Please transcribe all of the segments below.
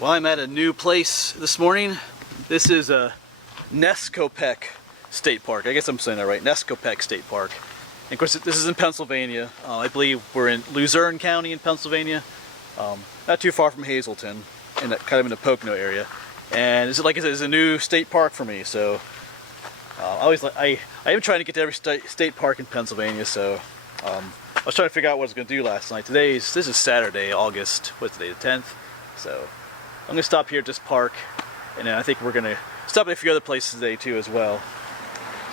Well, I'm at a new place this morning. This is a Nescopeck State Park. I guess I'm saying that right. Nescopeck State Park. And of course, this is in Pennsylvania. I believe we're in Luzerne County in Pennsylvania, not too far from Hazleton, and kind of in the Pocono area. And it's like I said, it's a new state park for me. So I am trying to get to every state park in Pennsylvania. So I was trying to figure out what I was going to do last night. This is Saturday, August. What's today? The 10th. So I'm going to stop here at this park, and then I think we're going to stop at a few other places today too as well.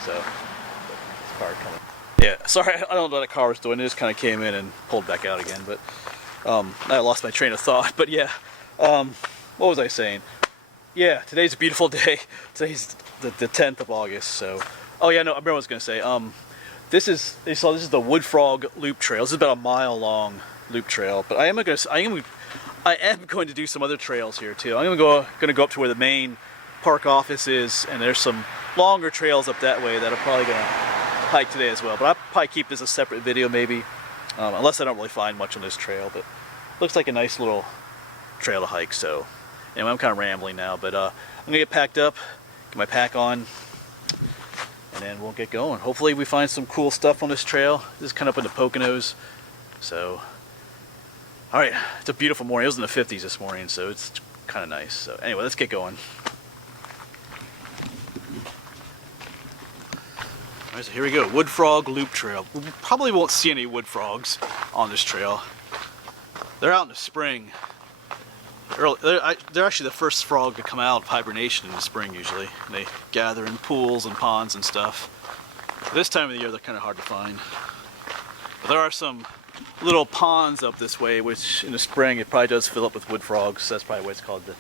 So, this car coming. Yeah, sorry, I don't know what that car was doing. It just kind of came in and pulled back out again, but I lost my train of thought. But yeah, what was I saying? Yeah, today's a beautiful day. Today's the 10th of August. So, oh yeah, no, I remember what I was going to say. This is the Woodfrog Loop Trail. This is about a mile long loop trail, but I am going to do some other trails here too. I'm going to go up to where the main park office is, and there's some longer trails up that way that I'm probably going to hike today as well. But I'll probably keep this a separate video maybe, unless I don't really find much on this trail. But looks like a nice little trail to hike. So anyway, I'm kind of rambling now, but I'm going to get packed up, get my pack on, and then we'll get going. Hopefully we find some cool stuff on this trail. This is kind of up in the Poconos, so alright, it's a beautiful morning. It was in the 50s this morning, so it's kind of nice. So anyway, let's get going. Alright, so here we go. Woodfrog Loop Trail. We probably won't see any wood frogs on this trail. They're out in the spring. They're actually the first frog to come out of hibernation in the spring usually. And they gather in pools and ponds and stuff. This time of the year they're kind of hard to find. But there are some little ponds up this way, which in the spring it probably does fill up with wood frogs. That's probably why it's called the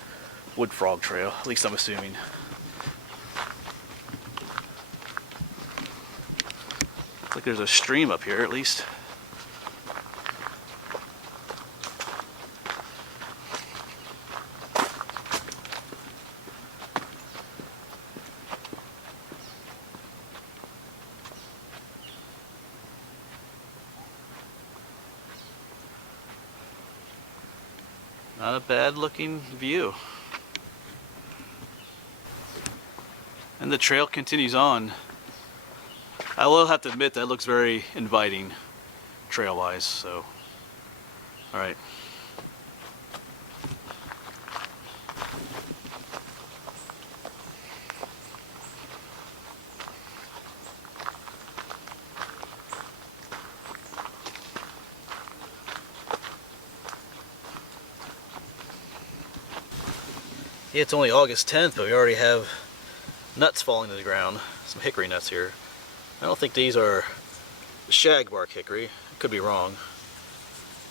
Woodfrog Trail, at least I'm assuming. Looks like there's a stream up here at least. Not a bad looking view. And the trail continues on. I will have to admit that looks very inviting trail wise, so alright. Yeah, it's only August 10th, but we already have nuts falling to the ground. Some hickory nuts here. I don't think these are shagbark hickory. I could be wrong.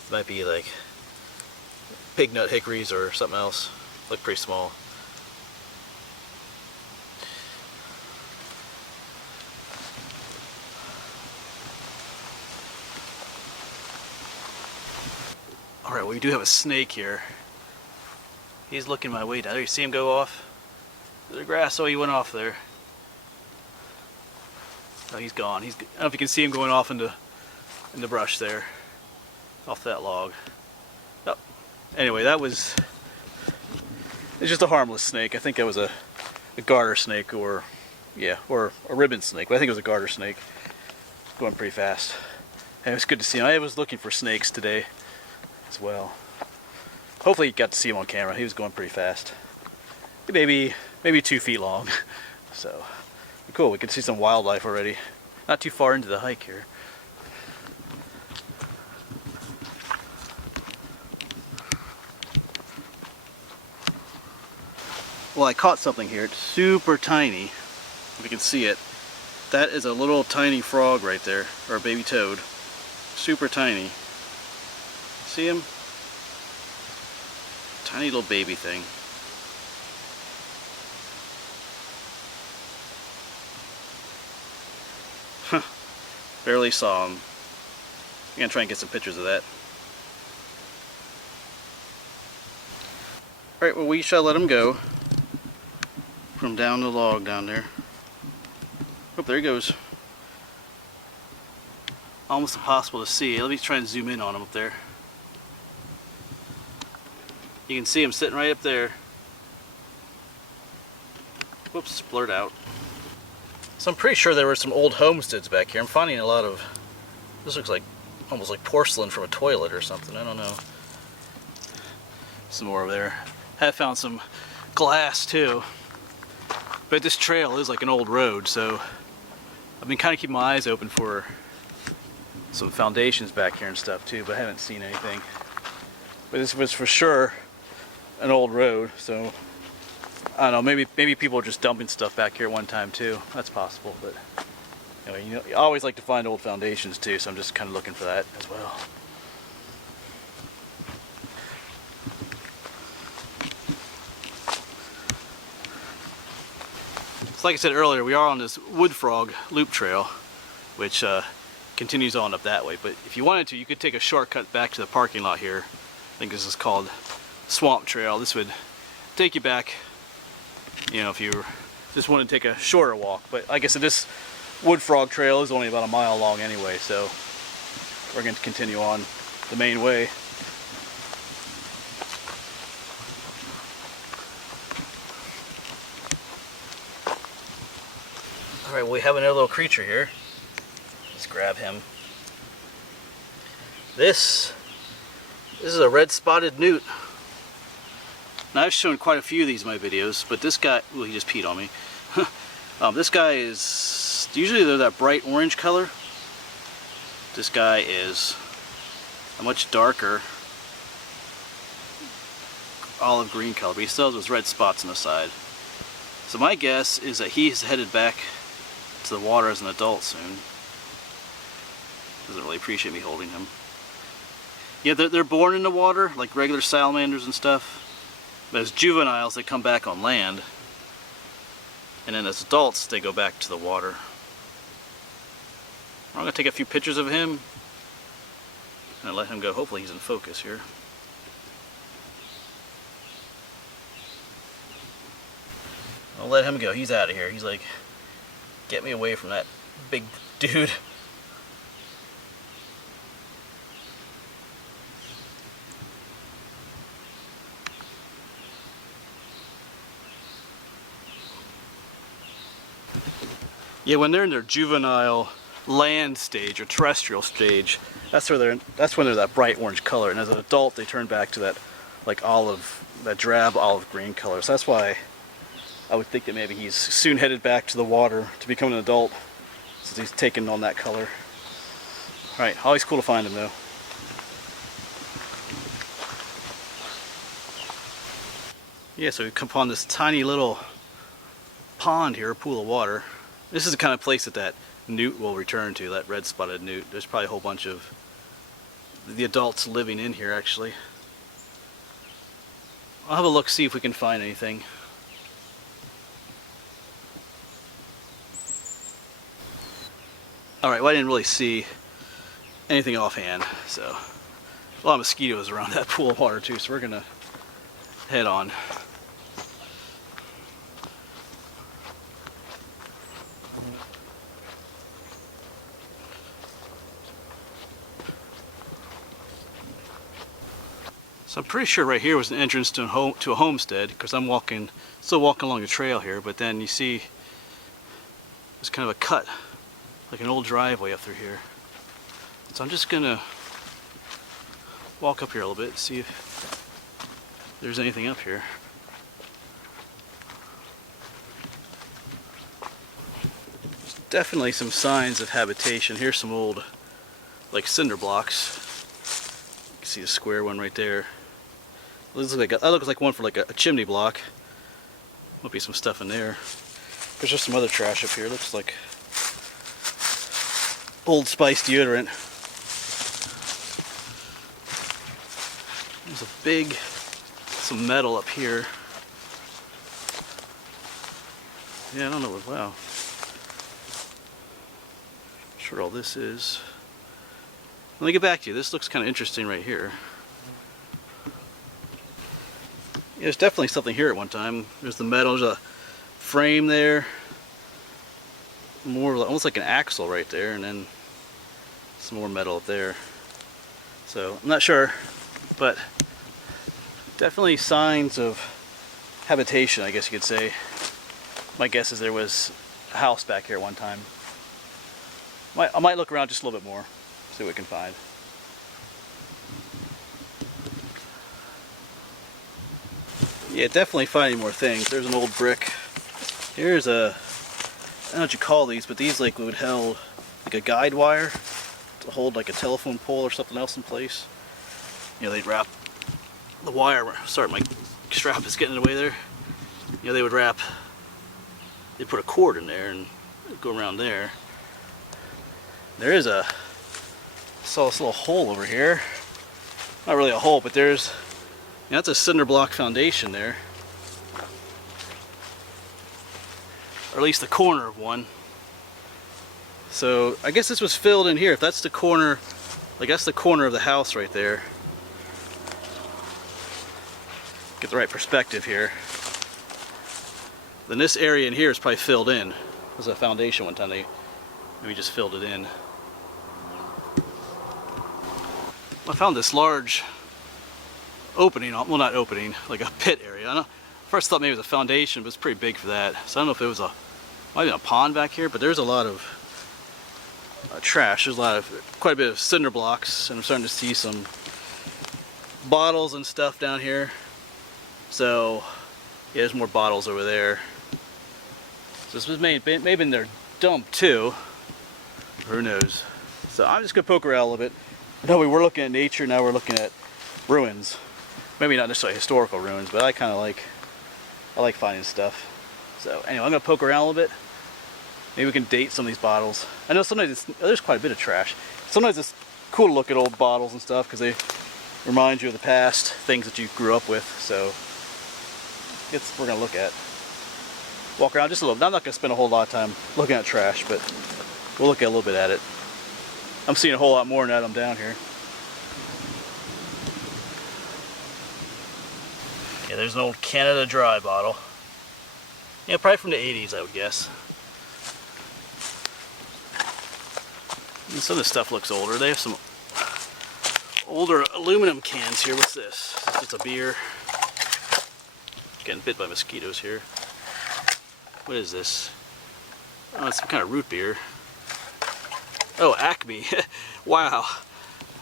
It might be like pig nut hickories or something else. Look pretty small. Alright, well, we do have a snake here. He's looking my way down there. You see him go off the grass? Oh, he went off there. Oh, he's gone. I don't know if you can see him going off in the brush there, off that log. Oh, anyway, it's just a harmless snake. I think that was a garter snake, or a ribbon snake. But I think it was a garter snake. Going pretty fast. And it was good to see him. I was looking for snakes today as well. Hopefully you got to see him on camera. He was going pretty fast. Maybe 2 feet long. So cool, we can see some wildlife already. Not too far into the hike here. Well, I caught something here. It's super tiny. If you can see it. That is a little tiny frog right there, or a baby toad. Super tiny. See him? Tiny little baby thing. Huh. Barely saw him. I'm gonna try and get some pictures of that. Alright, well, we shall let him go from down the log down there. Oh, there he goes. Almost impossible to see. Let me try and zoom in on him up there. You can see him sitting right up there. Whoops, blurred out. So I'm pretty sure there were some old homesteads back here. I'm finding a lot of, this looks like almost like porcelain from a toilet or something. I don't know. Some more over there. Have found some glass too. But this trail is like an old road, so I've been kind of keeping my eyes open for some foundations back here and stuff too, but I haven't seen anything. But this was for sure an old road, so I don't know, maybe people are just dumping stuff back here at one time too. That's possible, but anyway, you know, I always like to find old foundations too, so I'm just kind of looking for that as well. So like I said earlier, we are on this Woodfrog loop trail, which continues on up that way. But if you wanted to, you could take a shortcut back to the parking lot here. I think this is called Swamp Trail. This would take you back, you know, if you just want to take a shorter walk. But like I said, this Woodfrog Trail is only about a mile long anyway, so we're going to continue on the main way. Alright, well, we have another little creature here. Let's grab him. This is a red-spotted newt. Now, I've shown quite a few of these in my videos, but this guy, well, he just peed on me. This guy is, usually they're that bright orange color. This guy is a much darker olive green color, but he still has those red spots on the side. So my guess is that he's headed back to the water as an adult soon. Doesn't really appreciate me holding him. Yeah, they're born in the water like regular salamanders and stuff, but as juveniles they come back on land, and then as adults they go back to the water. I'm going to take a few pictures of him and let him go. Hopefully he's in focus here. I'll let him go. He's out of here. He's like, get me away from that big dude. Yeah, when they're in their juvenile land stage or terrestrial stage, that's when they're that bright orange color, and as an adult they turn back to that like olive, that drab olive green color. So that's why I would think that maybe he's soon headed back to the water to become an adult, since he's taken on that color. Alright, always cool to find him though. Yeah, so we come upon this tiny little pond here, a pool of water. This is the kind of place that newt will return to, that red-spotted newt. There's probably a whole bunch of the adults living in here actually. I'll have a look, see if we can find anything. Alright, well, I didn't really see anything offhand, so a lot of mosquitoes around that pool of water too, so we're gonna head on. So I'm pretty sure right here was an entrance to a homestead, because I'm still walking along the trail here, but then you see there's kind of a cut, like an old driveway up through here. So I'm just gonna walk up here a little bit, see if there's anything up here. There's definitely some signs of habitation. Here's some old, like, cinder blocks. You can see the square one right there. That looks like one for like a chimney block. Might be some stuff in there. There's just some other trash up here. Looks like Old Spice deodorant. There's some metal up here. Yeah, I don't know what, wow. Not sure all this is. Let me get back to you. This looks kind of interesting right here. Yeah, there's definitely something here at one time. There's the metal, there's a frame there. More almost like an axle right there, and then some more metal up there. So I'm not sure, but Definitely signs of habitation, I guess you could say. My guess is there was a house back here at one time. I might look around just a little bit more, see what we can find. Yeah, definitely finding more things. There's an old brick. Here's a, I don't know what you call these, but these like would hold like a guide wire to hold like a telephone pole or something else in place. You know, they'd wrap the wire. Sorry, my strap is getting in the way there. You know, they would wrap. They put a cord in there and go around there. There is a. I saw this little hole over here. Not really a hole, but there's. You know, that's a cinder block foundation there. Or at least the corner of one. So I guess this was filled in here. If that's the corner, like that's the corner of the house right there. Get the right perspective here. Then this area in here is probably filled in. It was a foundation one time. They maybe just filled it in. I found this large opening, well not opening, like a pit area. I first thought maybe it was a foundation, but it's pretty big for that. So I don't know if it was might be a pond back here, but there's a lot of trash. There's quite a bit of cinder blocks, and I'm starting to see some bottles and stuff down here. So yeah, there's more bottles over there. So this was maybe in their dump too. Who knows? So I'm just gonna poke around a little bit. No, we were looking at nature, now we're looking at ruins. Maybe not necessarily historical ruins, but I kind of like finding stuff. So anyway, I'm gonna poke around a little bit. Maybe we can date some of these bottles. I know sometimes there's quite a bit of trash. Sometimes it's cool to look at old bottles and stuff because they remind you of the past, things that you grew up with. So we're gonna look at. Walk around just a little bit. I'm not gonna spend a whole lot of time looking at trash, but we'll look at a little bit at it. I'm seeing a whole lot more now that I'm down here. Yeah, there's an old Canada Dry bottle. Yeah, probably from the 80s, I would guess. And some of this stuff looks older. They have some older aluminum cans here. What's this? It's a beer. Getting bit by mosquitoes here. What is this? Oh, it's some kind of root beer. Oh, Acme. Wow.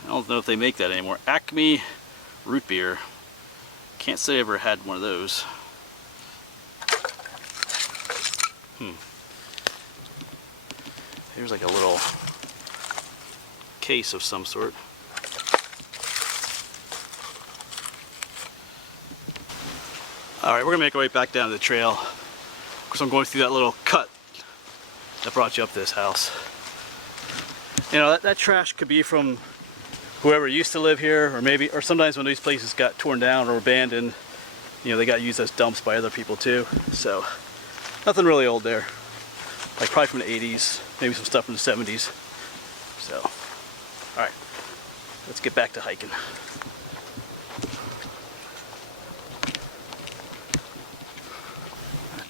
I don't know if they make that anymore. Acme root beer. Can't say I ever had one of those. Here's like a little case of some sort. Alright, we're gonna make our way back down to the trail. Of course, I'm going through that little cut that brought you up to this house. You know, that trash could be from whoever used to live here, or sometimes when these places got torn down or abandoned, you know, they got used as dumps by other people too. So, nothing really old there. Like probably from the 80s, maybe some stuff from the 70s. So, alright, let's get back to hiking.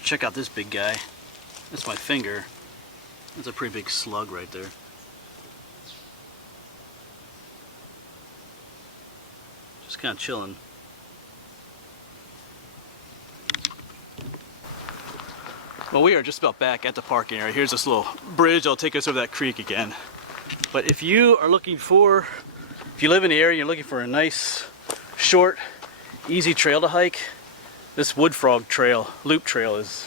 Check out this big guy. That's my finger. That's a pretty big slug right there. Just kind of chilling. Well, we are just about back at the parking area. Here's this little bridge that'll take us over that creek again. But if you are looking for, if you live in the area and you're looking for a nice, short, easy trail to hike, this Woodfrog trail, loop trail is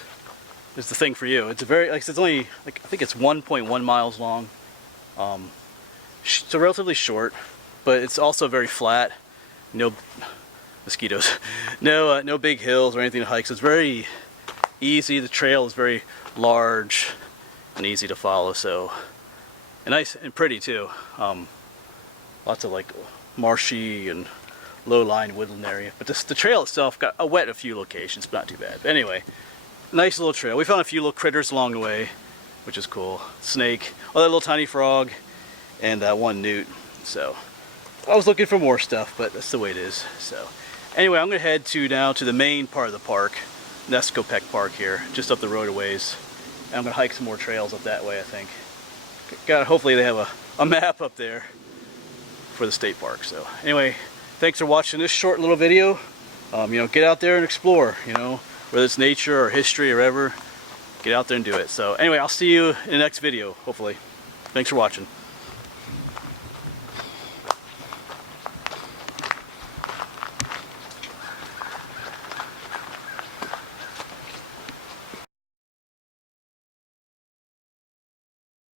the thing for you. It's a very, like it's only, like I think it's 1.1 miles long. So relatively short, but it's also very flat. No mosquitoes. No big hills or anything to hike. So it's very easy. The trail is very large and easy to follow. So, and nice and pretty too. Lots of like marshy and low-lying woodland area. But the trail itself got wet a few locations, but not too bad. But anyway, nice little trail. We found a few little critters along the way, which is cool. Snake, oh, that little tiny frog, and one newt. So I was looking for more stuff, but that's the way it is. So anyway, I'm gonna head now to the main part of the park, Nescopeck Park here, just up the road a ways. And I'm gonna hike some more trails up that way, I think. Hopefully they have a map up there for the state park. So anyway, thanks for watching this short little video. You know, get out there and explore, you know, whether it's nature or history or whatever, get out there and do it. So anyway, I'll see you in the next video, hopefully. Thanks for watching.